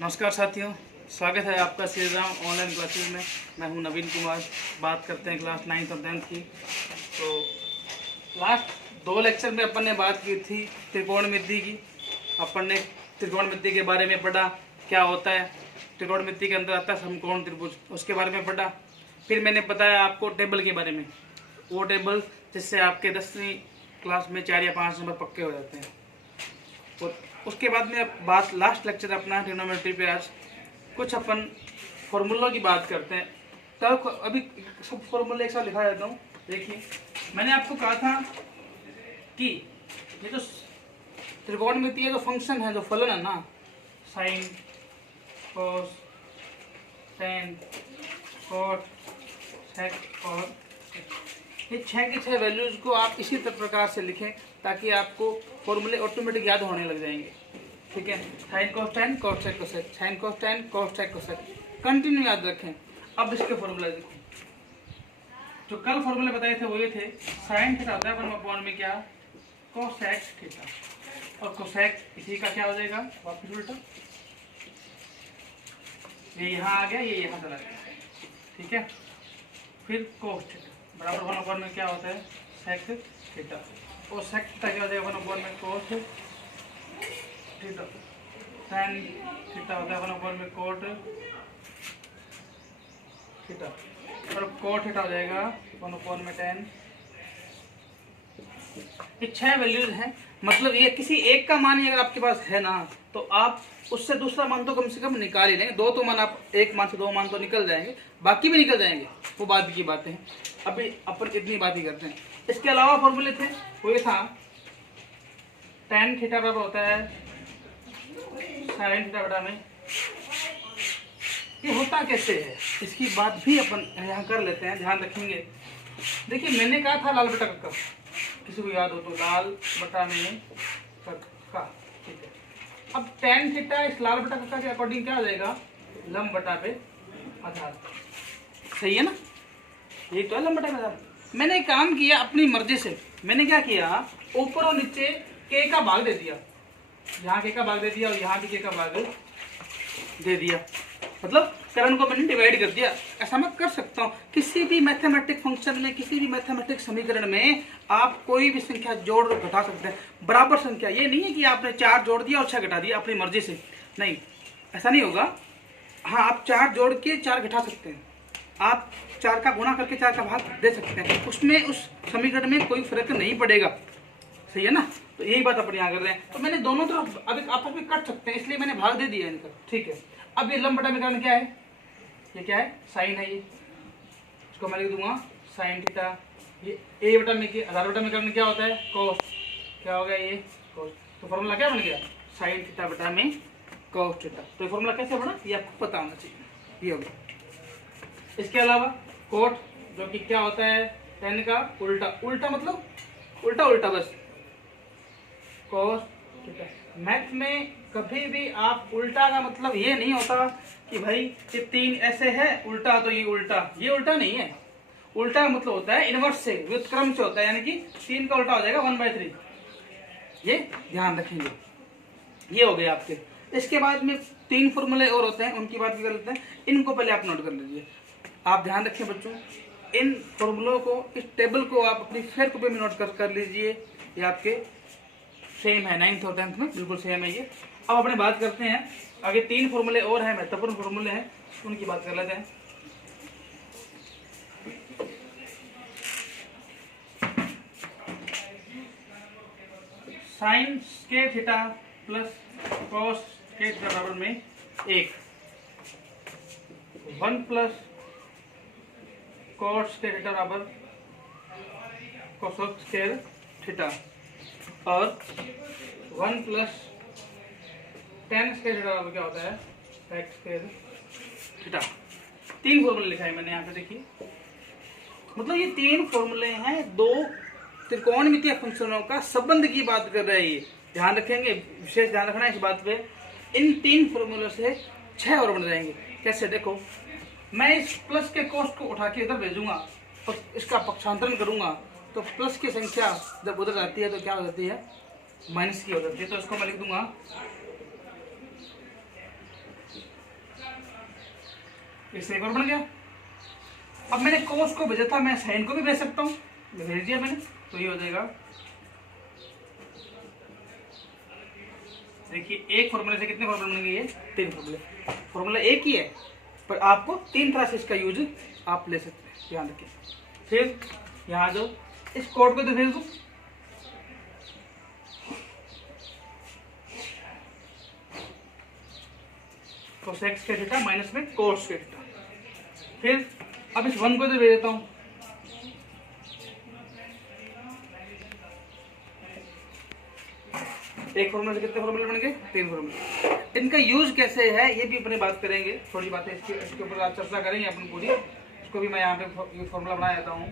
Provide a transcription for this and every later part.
नमस्कार साथियों, स्वागत है आपका श्री राम ऑनलाइन क्लासेस में। मैं हूं नवीन कुमार। बात करते हैं क्लास 9th और 10th की। तो लास्ट 2 लेक्चर में अपन ने बात की थी त्रिकोणमिति की। अपन ने त्रिकोणमिति के बारे में पढ़ा, क्या होता है त्रिकोणमिति के अंदर आता है समकोण त्रिभुज, उसके बारे में पढ़ा। फिर मैंने बताया आपको टेबल के बारे में, वो टेबल जिससे आपके 10वीं क्लास में 4 या 5 नंबर पक्के हो जाते हैं। और उसके बाद में बात लास्ट लेक्चर अपना ट्रिग्नोमेट्री पे आज कुछ अपन फॉर्मूलों की बात करते हैं। तब अभी सब फॉर्मूले एक साथ लिखा जाता हूँ। देखिए, मैंने आपको कहा था कि ये जो त्रिकोणमिति है, जो फंक्शन है, जो फलन है ना, साइन, कॉस, टेन, कॉट, सेक और ये 6 की 6 वैल्यूज को आप इसी प्रकार से लिखें ताकि आपको फॉर्मूले ऑटोमेटिक याद होने लग जाएंगे। ठीक है, sin cos tan, cos sec cosec, sin cos tan, cos sec cosec, continue याद रखें। अब इसके फॉर्मूले देखो, जो कल फॉर्मूले बताए थे वो ये थे। साइन थीटा होता है 1/, में क्या, कोसेक थीटा, और कोसेक इसी का क्या हो जाएगा, वापस उल्टा, ये यहाँ आ गया, ये यहाँ चला गया। ठीक है, फिर कोस थीटा बराबर 1/, में क्या होता है, सेक थीटा, और सेक थीटा क्या हो जाएगा 1/, में कोस थीटा, tan थीटा होता है 1/, में कोट थीटा, और कोट थीटा हो जाएगा 1/, में tan। ये 6 वैल्यूज हैं। मतलब ये किसी एक का मान ही अगर आपके पास है ना, तो आप उससे दूसरा मान तो कम से कम निकाल ही लेंगे। 2 तो मान, आप एक मान से 2 मान तो निकल जाएंगे, बाकी भी निकल जाएंगे, वो बाद की बातें हैं। अभी अपन इतनी बात ही करते हैं। इसके अलावा फॉर्मूले थे, वो ये था tan थीटा बराबर होता है साइन थीटा बटा में। ये होता कैसे है, इसकी बात भी अपन यहाँ कर लेते हैं, ध्यान रखेंगे। देखिए, मैंने कहा था लाल बटा कक्का, किसी को याद हो तो, लाल बटा में कक्का। ठीक है, अब tan थीटा इस लाल बटा कक्का के अकॉर्डिंग क्या हो जाएगा, लंब बटा पे आधार। सही है ना, यही तो है लंब बटा पे आधार। मैंने काम किया अपनी मर्जी से। मैंने क्या किया, ऊपर और नीचे k का भाग दे दिया, यहाँ k का भाग दे दिया और यहाँ भी k का भाग दे दिया। मतलब करण को मैंने डिवाइड कर दिया। ऐसा मैं कर सकता हूँ किसी भी मैथमेटिक फंक्शन में, किसी भी मैथमेटिक समीकरण में आप कोई भी संख्या जोड़ और घटा सकते हैं, बराबर संख्या। ये नहीं है कि आपने 4 जोड़ दिया और 6 घटा दिया अपनी मर्जी से, नहीं, ऐसा नहीं होगा। हाँ, आप 4 जोड़ के 4 घटा सकते हैं, आप 4 का गुणा करके 4 का भाग दे सकते हैं, उसमें उस समीकरण में कोई फर्क नहीं पड़ेगा। सही है ना, तो यही बात अपन यहाँ कर रहे हैं। तो मैंने दोनों तरफ अभी आप भी कट सकते हैं, इसलिए मैंने भाग दे दिया इनका। ठीक है, अब ये लंब बटा में कारण क्या है, ये क्या है, साइन है। ये इसको मैं लिख दूंगा साइन थीटा। ये a बटा में के आधार बटा में कारण क्या होता है, कोस। क्या हो गया, ये कोस। तो फॉर्मूला क्या बन गया, साइन थीटा बटा में कोस थीटा। तो ये फॉर्मूला कैसे बना, ये आपको पता होना चाहिए। ये हो गया। इसके अलावा कोट, जो कि क्या होता है, टेन का उल्टा। उल्टा मतलब उल्टा उल्टा, बस कोस थीटा। मैथ में कभी भी आप उल्टा का मतलब ये नहीं होता कि भाई ये 3 ऐसे है उल्टा तो ये उल्टा, ये उल्टा नहीं है। उल्टा का मतलब होता है इनवर्स से, व्युत्क्रम से होता है, यानी कि 3 का उल्टा हो जाएगा 1/3। ये ध्यान रखेंगे। ये हो गए आपके। इसके बाद में 3 फॉर्मूले और होते हैं, उनकी बात भी कर लेते हैं। इनको पहले आप नोट कर लीजिए। आप ध्यान रखें बच्चों, इन फॉर्मूलों को, इस टेबल को आप अपनी फेयर कॉपी में नोट कर लीजिए। ये आपके सेम है, 9th और 10th में बिल्कुल सेम है ये। अब अपने बात करते हैं आगे। 3 फॉर्मूले और हैं, महत्वपूर्ण फॉर्मूले हैं, उनकी बात कर लेते हैं। साइन के थीटा प्लस कॉस के थीटा बराबर में 1 प्लस कॉस के थीटा बराबर कोसेक स्क्वायर थीटा, और 1 प्लस tan स्क्वायर थीटा बराबर क्या होता है, सेक स्क्वायर थीटा। 3 फॉर्मूले लिखा है मैंने यहाँ पे, देखिए। मतलब ये 3 फॉर्मूले हैं, 2 त्रिकोणमितीय फंक्शनों का संबंध की बात कर रहे हैं। ये ध्यान रखेंगे, विशेष ध्यान रखना है इस बात पे। इन 3 फॉर्मूलों से 6 और बन जाएंगे। कैसे, देखो, मैं इस प्लस के कोस को उठा के इधर भेजूंगा और इसका पक्षांतरण करूंगा, तो प्लस की संख्या जब उधर जाती है तो क्या हो जाती है, माइनस की हो जाती है। तो इसको मैं लिख दूंगा इससे एक और बन गया। अब मैंने कोस को भेजा था, मैं साइन को भी भेज सकता हूँ, भेज दिया मैंने, तो ये हो जाएगा। देखिए एक फॉर्मूले से कितने फॉर्मूले बन गए? ये 3 फॉर्मूले। फॉर्मूला एक ही है पर आपको 3 तरह से इसका यूज आप ले सकते हैं, ध्यान रखिए। फिर यहाँ जो इस कोड को तो भेज दो, कोसेक स्क्वायर थीटा माइनस में कोस स्क्वायर थीटा। फिर अब इस 1 को तो भेज देता हूँ, एक फॉर्मूले से कितने फॉर्मूले बन गए? 3 फॉर्मूले। इनका यूज कैसे है ये भी अपने बात करेंगे, थोड़ी बातें इसके ऊपर आप चर्चा करेंगे अपन पूरी। इसको भी मैं यहाँ पे फॉर्मूला बना देता हूँ।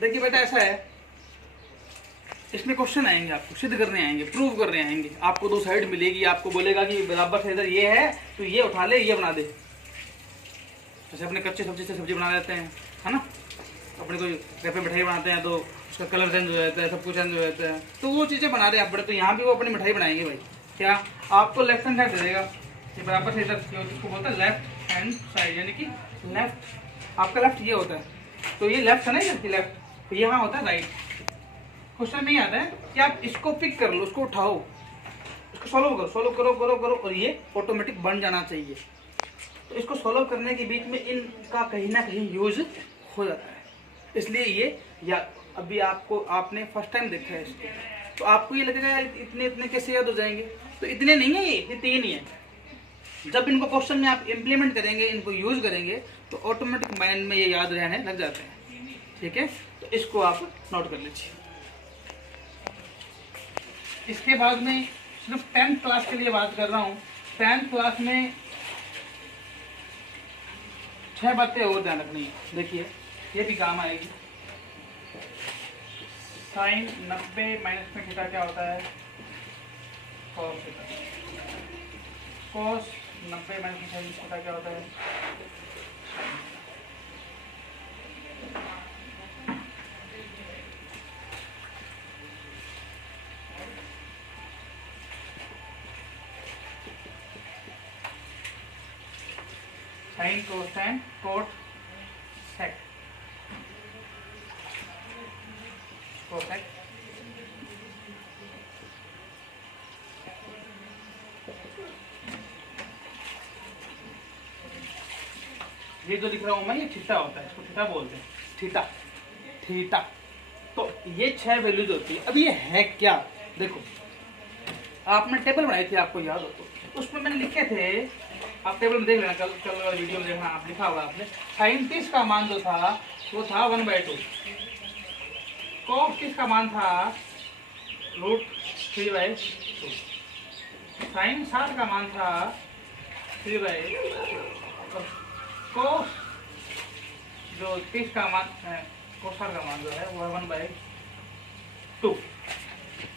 देखिए बेटा ऐसा है, इसमें क्वेश्चन आएंगे, आपको सिद्ध करने आएंगे, प्रूव करने आएंगे। आपको 2 साइड मिलेगी, आपको बोलेगा कि बराबर से इधर ये है तो ये उठा ले, ये बना दे। जैसे अपने कच्चे सब्जी से सब्जी बना लेते हैं, है ना, अपने कोई घर पे मिठाई बनाते हैं तो उसका कलर चेंज हो जाता है, सब कुछ चेंज हो जाता है, तो वो चीज़ें बना रहे हैं आप बड़े, तो यहाँ भी वो अपनी मिठाई बनाएंगे भाई। क्या आपको लेफ्ट हैंड साइड दे देगा, ये बराबर से इधर जिसको बोलते हैं लेफ्ट हैंड साइड, यानी कि लेफ्ट, आपका लेफ्ट ये होता है, तो ये लेफ्ट है ना, ये लेफ्ट, तो यहाँ होता है राइट। क्वेश्चन में आता है कि आप इसको पिक कर लो, उसको उठाओ, इसको सॉल्व करो और ये ऑटोमेटिक बन जाना चाहिए। तो इसको सॉल्व करने के बीच में इनका कहीं ना कहीं यूज हो जाता है, इसलिए ये या अभी आपने फर्स्ट टाइम देखा है इसको, तो आपको ये लगेगा इतने इतने कैसे याद हो जाएंगे, तो इतने नहीं है, ये 3 ही है। जब इनको क्वेश्चन में आप इम्प्लीमेंट करेंगे, इनको यूज करेंगे, तो ऑटोमेटिक माइंड में ये याद रहने लग जाते हैं। ठीक है, तो इसको आप नोट कर लीजिए। इसके बाद में सिर्फ 10th क्लास के लिए बात कर रहा हूँ। 10th क्लास में 6 बातें और ध्यान रखनी है। देखिए ये भी काम आएगी। साइन 90 माइनस में थीटा क्या होता है? Cos theta. कॉस 90 माइनस में साइन थीटा क्या होता है? Sin cosine cot sec cosec. ये जो लिख रहा हूं मैं, ये थीटा होता है, इसको थीटा बोलते हैं, थीटा थीटा। तो ये 6 वैल्यूज होती है। अब ये है क्या? देखो आपने टेबल बनाई थी, आपको याद हो तो उसमें मैंने लिखे थे, आप टेबल में देख लेना, कल वीडियो में देखना, आप लिखा होगा आपने। साइन 30 का मान जो था वो था 1/2। कॉस 30 का मान था √3/2। साइन 60 का मान था 3/2। कोस जो 30 का मान है, कोस का मान जो है वो है 1/2।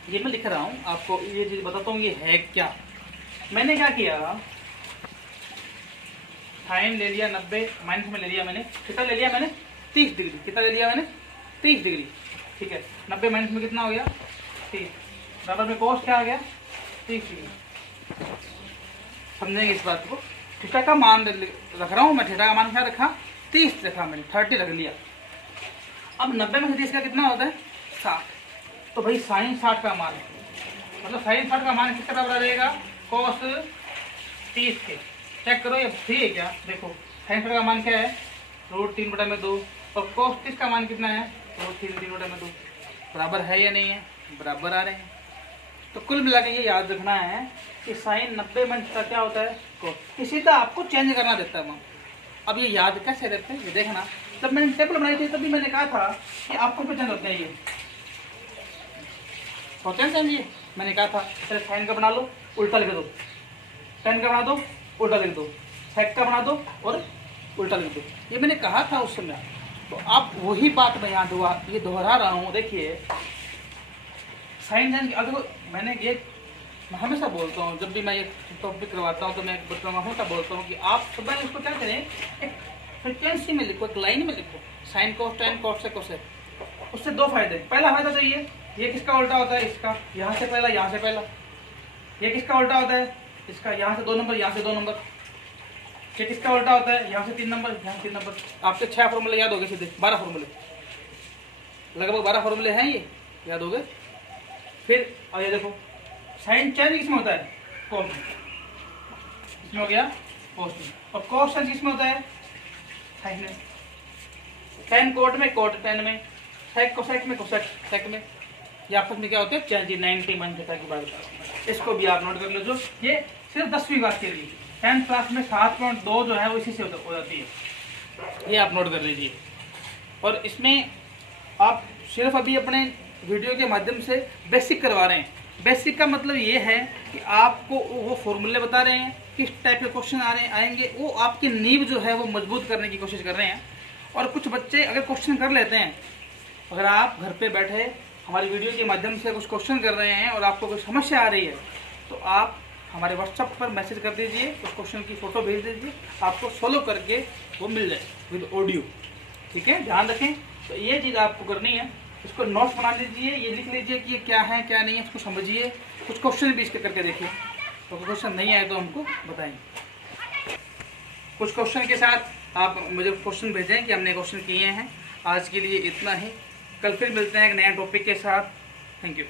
ये मैं लिख रहा हूँ आपको, ये चीज बताता हूँ ये है क्या। मैंने क्या किया, साइन ले लिया 90, माइनस में ले लिया मैंने, कितना ले लिया मैंने 30 डिग्री, कितना ले लिया मैंने 30 डिग्री। ठीक है, 90 माइनस में कितना हो गया 30, बराबर में कोस क्या आ गया 30 डिग्री। समझेंगे इस बात को। थीटा का मान रख रहा हूँ मैं, थीटा का मान क्या रखा 30 रखा मैंने, 30 रख लिया। अब 90 में से 30 का कितना होता है 60। तो भाई साइन 60 का मान, मतलब साइन 60 का मान कितना बराबर रहेगा कोस 30 के। चेक करो ये सही है क्या। देखो साइन 60 का मान क्या है √3/2 और कोस 30 का मान कितना है √3/2। बराबर है या नहीं है? बराबर आ रहे हैं। तो कुल मिला के ये याद रखना है कि साइन 90 में का क्या होता है कोस। इसी तरह आपको चेंज करना देता है वहाँ। अब ये याद कैसे रखते हैं ये देखना। जब मैंने टेबल बनाई थी तभी मैंने कहा था कि आपको पहचान होते हैं ये होते हैं ये। मैंने कहा था चलो साइन का बना लो उल्टा लिख दो, टेन का बना दो उल्टा लिख दो, सेक का बना दो और उल्टा लिख दो, ये मैंने कहा था उस समय। तो आप वही बात मैं यहाँ ये दोहरा रहा हूँ। देखिए साइन साइन अब देखो मैंने ये हमेशा बोलता हूँ, जब भी मैं ये टॉपिक करवाता हूँ तो मैं हमेशा बोलता हूँ कि आप सब इसको क्या करें, एक फ्रिक्वेंसी में लिखो, एक लाइन में लिखो, साइन कोस टेन कोस से कोसेक। उससे दो फायदे। पहला फायदा तो ये किसका उल्टा होता है, इसका, यहाँ से पहला, यहाँ से पहला। ये किसका उल्टा होता है, इसका, यहाँ से 2 नंबर, यहाँ से 2 नंबर। ये किसका उल्टा होता है, यहाँ से 3 नंबर, यहाँ 3 नंबर। आपके 6 फॉर्मूले याद हो गए सीधे, 12 फॉर्मूले, लगभग 12 फॉर्मूले हैं ये, याद हो गए। फिर अब ये देखो, साइन चेंज किसमें होता है, कोस में, इसमें हो गया कोस में। और कोस चेंज किसमें होता है, साइन में। साइन कोट में, कोट टेन में, सेक कोसेक में, कोसेक सेक में। ये आपस में क्या होते हैं, चेंज 90 मान की बात बता रहा हूं। इसको भी आप नोट कर लो। जो ये सिर्फ 10वीं बात के लिए, 10th क्लास में 7.2 जो है वो इसी से हो जाती है, ये आप नोट कर लीजिए। और इसमें आप सिर्फ अभी अपने वीडियो के माध्यम से बेसिक करवा रहे हैं। बेसिक का मतलब ये है कि आपको वो फॉर्मूले बता रहे हैं, किस टाइप के क्वेश्चन आएंगे, वो आपकी नींव जो है वो मजबूत करने की कोशिश कर रहे हैं। और कुछ बच्चे अगर क्वेश्चन कर लेते हैं, अगर आप घर पे बैठे हमारी वीडियो के माध्यम से कुछ क्वेश्चन कर रहे हैं और आपको कोई समस्या आ रही है, तो आप हमारे व्हाट्सएप पर मैसेज कर दीजिए, उस क्वेश्चन की फ़ोटो भेज दीजिए, आपको सोल्व करके वो मिल जाए विद ऑडियो। ठीक है, ध्यान रखें। तो ये चीज़ आपको करनी है, इसको नोट्स बना लीजिए, ये लिख लीजिए कि ये क्या है क्या नहीं है, उसको समझिए। कुछ क्वेश्चन भी इसके करके देखिए, तो क्वेश्चन नहीं आए तो हमको बताएंगे। कुछ क्वेश्चन के साथ आप मुझे क्वेश्चन भेजें कि हमने क्वेश्चन किए हैं। आज के लिए इतना ही, कल फिर मिलते हैं एक नया टॉपिक के साथ। Thank you.